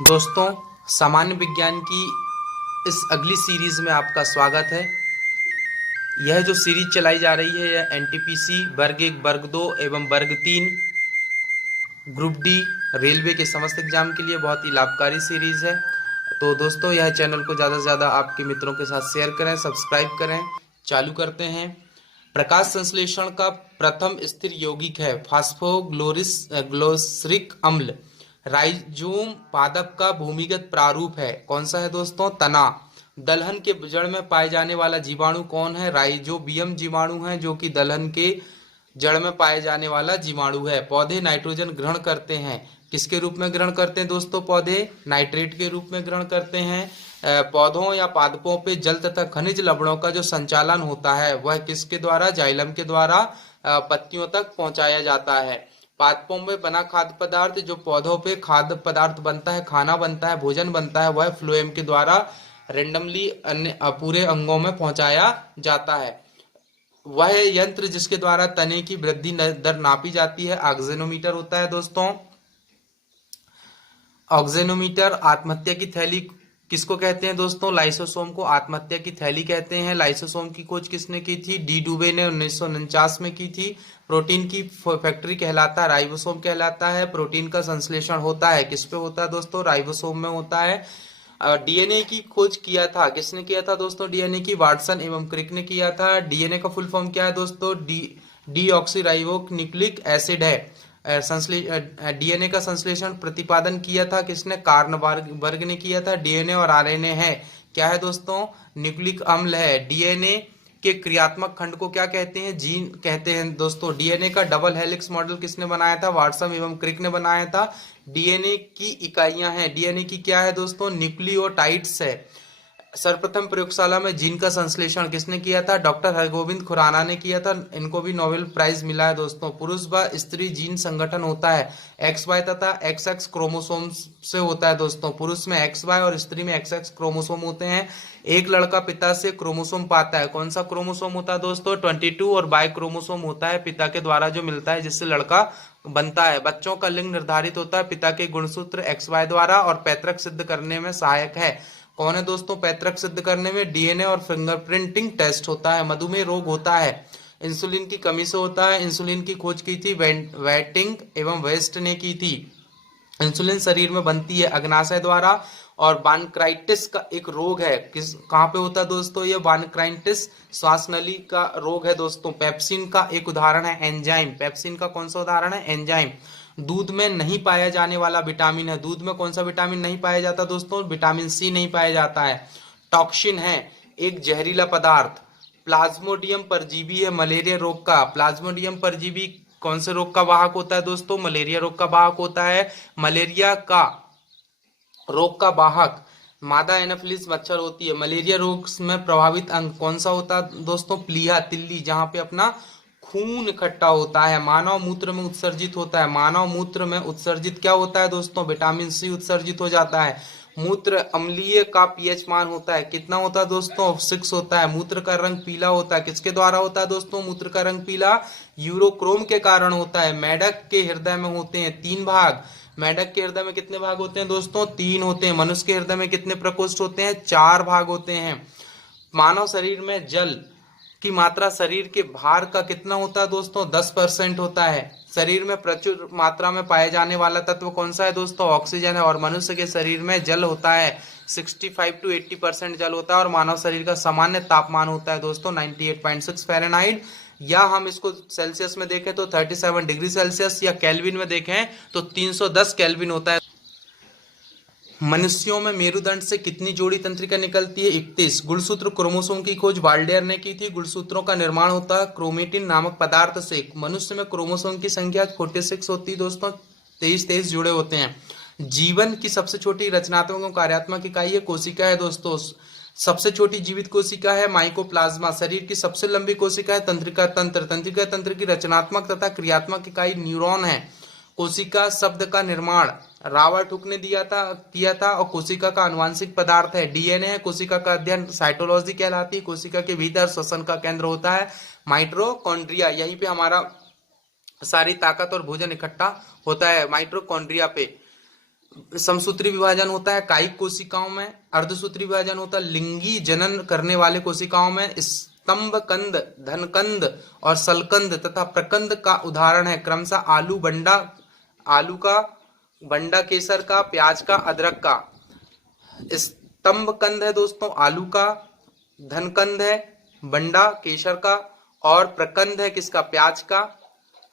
दोस्तों, सामान्य विज्ञान की इस अगली सीरीज में आपका स्वागत है। यह जो सीरीज चलाई जा रही है यह एनटीपीसी वर्ग 1, वर्ग 2 एवं वर्ग 3 ग्रुप डी रेलवे के समस्त एग्जाम के लिए बहुत ही लाभकारी सीरीज है। तो दोस्तों, यह चैनल को ज़्यादा से ज़्यादा आपके मित्रों के साथ शेयर करें, सब्सक्राइब करें। चालू करते हैं। प्रकाश संश्लेषण का प्रथम स्थिर यौगिक है ग्लोसरिक अम्ल। राइजोम पादप का भूमिगत प्रारूप है। कौन सा है दोस्तों? तना। दलहन के जड़ में पाए जाने वाला जीवाणु कौन है? राइजोबियम जीवाणु है, जो कि दलहन के जड़ में पाए जाने वाला जीवाणु है। पौधे नाइट्रोजन ग्रहण करते हैं। किसके रूप में ग्रहण करते हैं दोस्तों? पौधे नाइट्रेट के रूप में ग्रहण करते हैं। पौधों या पादपों पे जल तथा खनिज लवणों का जो संचालन होता है वह किसके द्वारा? जाइलम के द्वारा पत्तियों तक पहुंचाया जाता है। पादपों में बना खाद्य पदार्थ जो पौधों पे खाद्य पदार्थ बनता है, खाना बनता है, भोजन बनता है, वह फ्लोएम के द्वारा रेंडमली अन्य पूरे अंगों में पहुंचाया जाता है। वह यंत्र जिसके द्वारा तने की वृद्धि दर नापी जाती है ऑक्सेनोमीटर होता है दोस्तों। ऑक्सेनोमीटर। आत्महत्या की थैली किसको कहते हैं दोस्तों? लाइसोसोम को आत्महत्या की थैली कहते हैं। लाइसोसोम की खोज किसने की थी? डी डुबे ने 1949 में की थी। प्रोटीन की फैक्ट्री कहलाता है राइबोसोम कहलाता है। प्रोटीन का संश्लेषण होता है किस पे होता है दोस्तों? राइबोसोम में होता है। डीएनए की खोज किया था किसने किया था दोस्तों? डीएनए की वाटसन एवं क्रिक ने किया था। डीएनए का फुल फॉर्म क्या है दोस्तों? डीऑक्सी न्यूक्लिक एसिड है। डीएनए का संश्लेषण प्रतिपादन किया था किसने? कार्नबर्ग ने किया था। डीएनए और आरएनए है क्या है दोस्तों? न्यूक्लिक अम्ल है। डीएनए के क्रियात्मक खंड को क्या कहते हैं? जीन कहते हैं दोस्तों। डीएनए का डबल हेलिक्स मॉडल किसने बनाया था? वाटसन एवं क्रिक ने बनाया था। डीएनए की इकाइयां हैं। डीएनए की क्या है दोस्तों? न्यूक्लियोटाइड्स है। सर्वप्रथम प्रयोगशाला में जीन का संश्लेषण किसने किया था? डॉक्टर हरगोविंद खुराना ने किया था। इनको भी नोबेल प्राइज मिला है दोस्तों। पुरुष व स्त्री जीन संगठन होता है एक्स वाई तथा एक्स एक्स क्रोमोसोम से होता है दोस्तों। पुरुष में एक्स वाई और स्त्री में एक्स एक्स क्रोमोसोम होते हैं। एक लड़का पिता से क्रोमोसोम पाता है। कौन सा क्रोमोसोम होता है दोस्तों? 22 और बाई क्रोमोसोम होता है पिता के द्वारा जो मिलता है, जिससे लड़का बनता है। बच्चों का लिंग निर्धारित होता है पिता के गुणसूत्र एक्स वाई द्वारा और पैतृक सिद्ध करने में सहायक है। कौन है दोस्तों पैतृक सिद्ध करने में? डीएनए और फिंगरप्रिंटिंग टेस्ट होता है। मधुमेह रोग होता है इंसुलिन की कमी से होता है। इंसुलिन की खोज की थी वेटिंग एवं वेस्ट ने की थी। इंसुलिन शरीर में बनती है अग्नाशय द्वारा। और बानक्राइटिस का एक रोग है, किस कहाँ पे होता है दोस्तों? ये बानक्राइटिस श्वास नली का रोग है दोस्तों। पेप्सिन का एक उदाहरण है एंजाइम। पेप्सिन का कौन सा उदाहरण है? एंजाइम। दूध में नहीं पाया जाने वाला विटामिन है। दूध में कौन सा विटामिन नहीं पाया जाता दोस्तों? विटामिन सी नहीं पाया जाता है। टॉक्सिन है एक जहरीला पदार्थ। प्लाज्मोडियम परजीवी है मलेरिया रोग का। प्लाज्मोडियम परजीवी कौन से रोग का वाहक होता है दोस्तों? मलेरिया रोग का वाहक होता है। मलेरिया का रोग का वाहक मादा एनाफिलिस मच्छर होती है। मलेरिया रोग में प्रभावित अंग कौन सा होता है दोस्तों? प्लीहा, तिल्ली, जहां पे अपना खून इकट्ठा होता है। मानव मूत्र में उत्सर्जित होता है। मानव मूत्र में उत्सर्जित क्या होता है दोस्तों? विटामिन सी उत्सर्जित हो जाता है। मूत्र अम्लीय का पीएच मान होता है कितना होता है दोस्तों? 6 होता है। मूत्र का रंग पीला होता है किसके द्वारा होता है दोस्तों? मूत्र का रंग पीला यूरोक्रोम के कारण होता है। मेढक के हृदय में होते हैं 3 भाग। मेढक के हृदय में कितने भाग होते हैं दोस्तों? 3 होते हैं। मनुष्य के हृदय में कितने प्रकोष्ठ होते हैं? 4 भाग होते हैं। मानव शरीर में जल की मात्रा शरीर के भार का कितना होता है दोस्तों? 10% होता है। शरीर में प्रचुर मात्रा में पाए जाने वाला तत्व कौन सा है दोस्तों? ऑक्सीजन है। और मनुष्य के शरीर में जल होता है 65 to 80% जल होता है। और मानव शरीर का सामान्य तापमान होता है दोस्तों 98.6 फ़ारेनहाइट। या हम इसको सेल्सियस में देखें तो 37 डिग्री सेल्सियस, या केल्विन में देखें तो 310 केल्विन होता है। मनुष्यों में मेरुदंड से कितनी जोड़ी तंत्रिका निकलती है? 31। गुणसूत्र क्रोमोसोम की खोज वाल्डेयर ने की थी। गुणसूत्रों का निर्माण होता है क्रोमेटिन नामक पदार्थ से। मनुष्य में क्रोमोसोम की संख्या 46 होती है दोस्तों। 23 जुड़े होते हैं। जीवन की सबसे छोटी रचनात्मक और कार्यात्मक इकाई है कोशिका है दोस्तों। सबसे छोटी जीवित कोशिका है माइकोप्लाज्मा। शरीर की सबसे लंबी कोशिका है तंत्रिका तंत्र। तंत्रिका तंत्र की रचनात्मक तथा क्रियात्मक इकाई न्यूरॉन है। कोशिका शब्द का निर्माण रॉबर्ट हुक ने किया था। और कोशिका का आनुवांशिक पदार्थ है डीएनए है। कोशिका का अध्ययन साइटोलॉजी कहलाती है। कोशिका के भीतर श्वसन का केंद्र होता है माइटोकॉन्ड्रिया। यहीं पे हमारा सारी ताकत और भोजन इकट्ठा होता है माइटोकॉन्ड्रिया पे। समसूत्री विभाजन होता है कायिक कोशिकाओं में, अर्धसूत्री विभाजन होता है लिंगी जनन करने वाले कोशिकाओं में। स्तंभ कंद, धनकंद और सलकंद तथा प्रकंद का उदाहरण है क्रमशः आलू बंडा, आलू का, बंडा केसर का, प्याज का, अदरक का। स्तंभ कंद है दोस्तों आलू का, धनकंद है बंडा केसर का, और प्रकंद है किसका, प्याज का,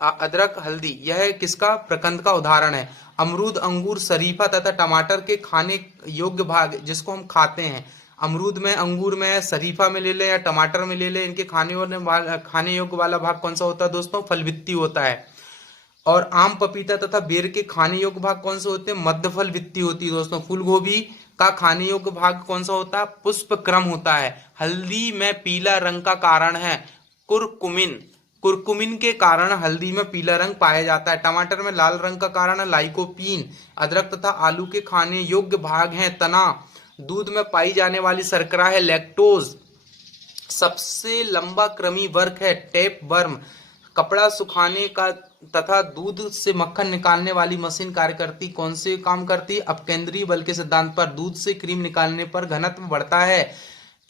अदरक हल्दी, यह किसका, प्रकंद का उदाहरण है। अमरूद, अंगूर, शरीफा तथा टमाटर के खाने योग्य भाग जिसको हम खाते हैं, अमरूद में, अंगूर में, शरीफा में ले लें या टमाटर में ले लें, इनके खाने योग्य वाला भाग कौन सा होता है दोस्तों, फलवित्ती होता है। और आम, पपीता तथा बेर के खाने योग्य भाग कौन से होते हैं, मध्य फल वित्ती होती है दोस्तों। फूल गोभी का खाने योग्य भाग कौन सा होता है, पुष्प क्रम होता है। हल्दी में पीला रंग का कारण है कुरकुमिन, कुरकुमिन के कारण हल्दी में पीला रंग पाया जाता है। टमाटर में लाल रंग का कारण है लाइकोपीन। अदरक तथा आलू के खाने योग्य भाग हैं तना। दूध में पाई जाने वाली शर्करा है लैक्टोज। सबसे लंबा कृमि वर्ग है टेप वर्म। कपड़ा सुखाने का तथा दूध से मक्खन निकालने वाली मशीन कार्य करती कौन से काम करती, अपकेंद्रीय बल के सिद्धांत पर। दूध से क्रीम निकालने पर घनत्व बढ़ता है।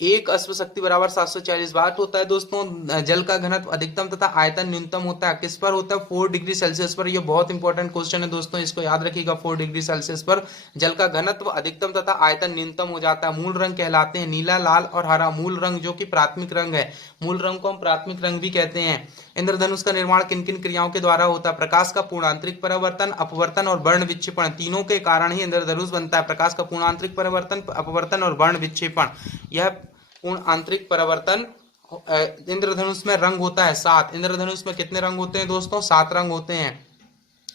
एक अश्व शक्ति बराबर 740 वाट होता है दोस्तों। जल का घनत्व अधिकतम तथा आयतन न्यूनतम होता है किस पर होता है, 4 डिग्री सेल्सियस पर। यह बहुत इंपॉर्टेंट क्वेश्चन है दोस्तों, इसको याद रखिएगा। 4 डिग्री सेल्सियस पर जल का घनत्व अधिकतम तथा आयतन न्यूनतम हो जाता है। मूल रंग कहलाते हैं नीला, लाल और हरा। मूल रंग जो कि प्राथमिक रंग है, मूल रंग को हम प्राथमिक रंग भी कहते हैं। इंद्रधनुष का निर्माण किन किन क्रियाओं के द्वारा होता है, प्रकाश का पूर्ण आंतरिक परावर्तन, अपवर्तन और वर्ण विक्षेपण, तीनों के कारण ही इंद्रधनुष बनता है। प्रकाश का पूर्ण आंतरिक परावर्तन, अपवर्तन और वर्ण विक्षेपण। यह पूर्ण आंतरिक परावर्तन। इंद्रधनुष में रंग होता है 7। इंद्रधनुष में कितने रंग होते हैं दोस्तों, 7 रंग होते हैं।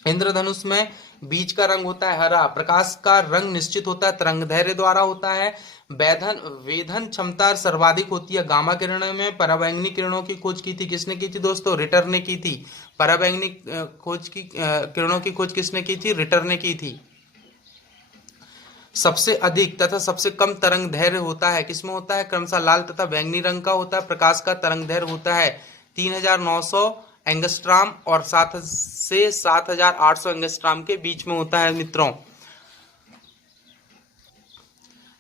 इंद्रधनुष में बीज का रंग होता है हरा। प्रकाश का रंग निश्चित होता है तरंगदैर्घ्य द्वारा होता है। वेधन क्षमता सर्वाधिक होती है गामा किरणों में। पराबैंगनी किरणों की खोज की थी किसने की थी दोस्तों, रिटर ने की थी। पराबैंगनी खोज की किरणों की खोज किसने की थी, रिटर ने की थी। सबसे अधिक तथा सबसे कम तरंग दैर्घ्य होता है किसमें होता है, क्रमशः लाल तथा बैंगनी रंग का होता है। प्रकाश का तरंग दैर्घ्य होता है 3900 एंगस्ट्रॉम और 7 से 7800 एंगस्ट्रॉम के बीच में होता है मित्रों।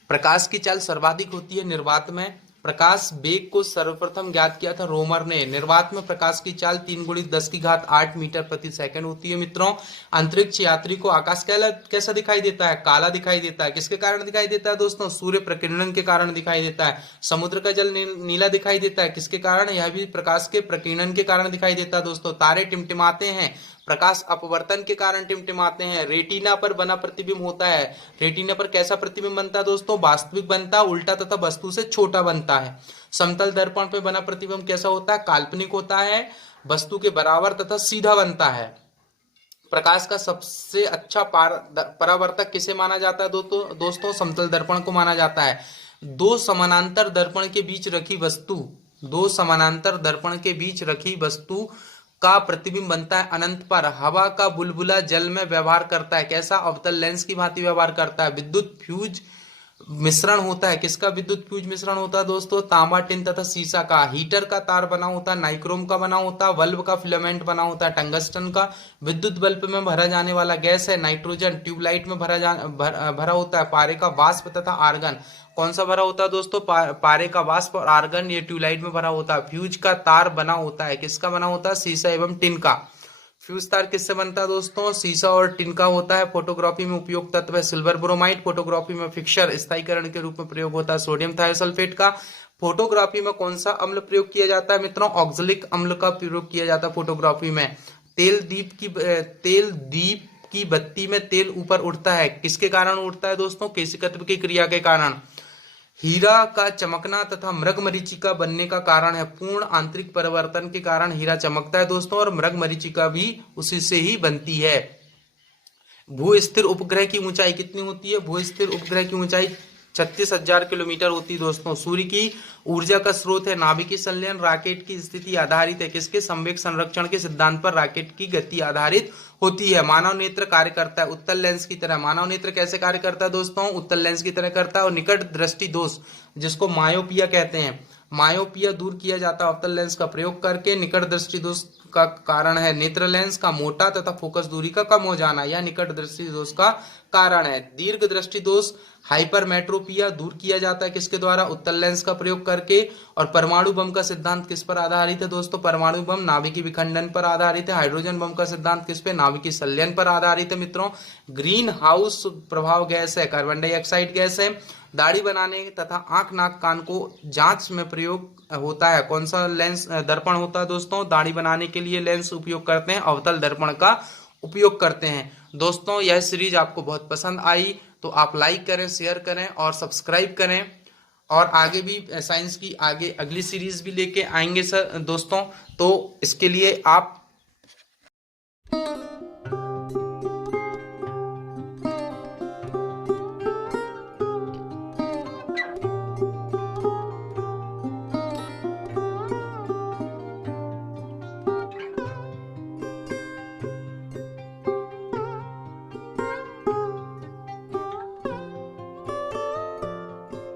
प्रकाश की चाल सर्वाधिक होती है निर्वात में। प्रकाश वेग को सर्वप्रथम ज्ञात किया था रोमर ने। निर्वात में प्रकाश की चाल 3 × 10⁸ मीटर प्रति सेकंड होती है मित्रों। अंतरिक्ष यात्री को आकाश कैसा दिखाई देता है, काला दिखाई देता है। किसके कारण दिखाई देता है दोस्तों, सूर्य प्रकीर्णन के कारण दिखाई देता है। समुद्र का जल नीला दिखाई देता है किसके कारण, यह भी प्रकाश के प्रकीर्णन के कारण दिखाई देता है दोस्तों। तारे टिमटिमाते हैं, प्रकाश अपवर्तन के कारण टिमटिमाते हैं। रेटिना पर बना प्रतिबिंब होता है। रेटिना पर कैसा प्रतिबिंब बनता है दोस्तों, वास्तविक बनता है, उल्टा तथा वस्तु से छोटा बनता है। समतल दर्पण पर बना प्रतिबिंब कैसा होता है, काल्पनिक होता है, वस्तु के बराबर तथा सीधा बनता है। प्रकाश का सबसे अच्छा परावर्तक किसे माना जाता है दोस्तों, समतल दर्पण को माना जाता है। दो समानांतर दर्पण के बीच रखी वस्तु का प्रतिबिंब बनता है अनंत पर। हवा का बुलबुला जल में व्यवहार करता है कैसा, अवतल लेंस की भांति व्यवहार करता है। विद्युत फ्यूज मिश्रण होता है किसका, विद्युत फ्यूज मिश्रण होता है दोस्तों, तांबा, टिन तथा सीसा का। हीटर का तार बना होता है नाइक्रोम का बना होता है। बल्ब का फिलामेंट बना होता है टंगस्टन का। विद्युत बल्ब में भरा जाने वाला गैस है नाइट्रोजन। ट्यूबलाइट में भरा होता है पारे का वाष्प तथा आर्गन। कौन सा भरा होता है दोस्तों, पारे का वाष्प और आर्गन, ये ट्यूबलाइट में भरा होता है। फ्यूज का तार बना होता है किसका बना होता है, सीसा एवं टिन का। फ्यूज तार किससे बनता है दोस्तों, सीसा और टिन का होता है। फोटोग्राफी में उपयोग तत्व है सिल्वर ब्रोमाइड। फोटोग्राफी में फिक्सर स्थायीकरण के रूप में प्रयोग होता है सोडियम थायोसल्फेट का। फोटोग्राफी में कौन सा अम्ल प्रयोग किया जाता है मित्रों, ऑक्सैलिक अम्ल का प्रयोग किया जाता है फोटोग्राफी में। तेल दीप की बत्ती में तेल ऊपर उठता है किसके कारण उठता है दोस्तों, केशिकत्व की क्रिया के कारण। हीरा का चमकना तथा मृगमरीचिका बनने का कारण है पूर्ण आंतरिक परिवर्तन के कारण हीरा चमकता है दोस्तों, और मृगमरीचिका भी उसी से ही बनती है। भूस्थिर उपग्रह की ऊंचाई कितनी होती है, भूस्थिर उपग्रह की ऊंचाई 36,000 किलोमीटर होती है दोस्तों। सूर्य की ऊर्जा का स्रोत है नाभिकीय संलयन। रॉकेट की स्थिति आधारित है किसके, संवेग संरक्षण के सिद्धांत पर रॉकेट की गति आधारित होती है। मानव नेत्र कार्य करता है उत्तल लेंस की तरह। मानव नेत्र कैसे कार्य करता है दोस्तों, उत्तल लेंस की तरह करता है। और निकट दृष्टि दोष जिसको मायोपिया कहते हैं, मायोपिया दूर किया जाता है अवतल लेंस का प्रयोग करके। निकट दृष्टि दोष का कारण है नेत्र लेंस का मोटा तथा फोकस दूरी का कम हो जाना, यह निकट दृष्टि दोष का कारण है। दीर्घ दृष्टि दोष हाइपरमेट्रोपिया दूर किया जाता है किसके द्वारा, उत्तल लेंस का प्रयोग करके। और परमाणु बम का सिद्धांत किस पर आधारित है दोस्तों, परमाणु बम नाभिकीय विखंडन पर आधारित है। हाइड्रोजन बम का सिद्धांत किस पे, नाभिकीय संलयन पर आधारित है मित्रों। ग्रीन हाउस प्रभाव गैस है कार्बन डाइऑक्साइड गैस है। दाढ़ी बनाने तथा आंख नाक कान को जांच में प्रयोग होता है कौन सा लेंस, दर्पण होता है दोस्तों, दाढ़ी बनाने के लिए लेंस उपयोग करते हैं, अवतल दर्पण का उपयोग करते हैं। दोस्तों यह सीरीज आपको बहुत पसंद आई तो आप लाइक करें, शेयर करें और सब्सक्राइब करें। और आगे भी साइंस की आगे अगली सीरीज भी लेके आएंगे सर दोस्तों, तो इसके लिए आप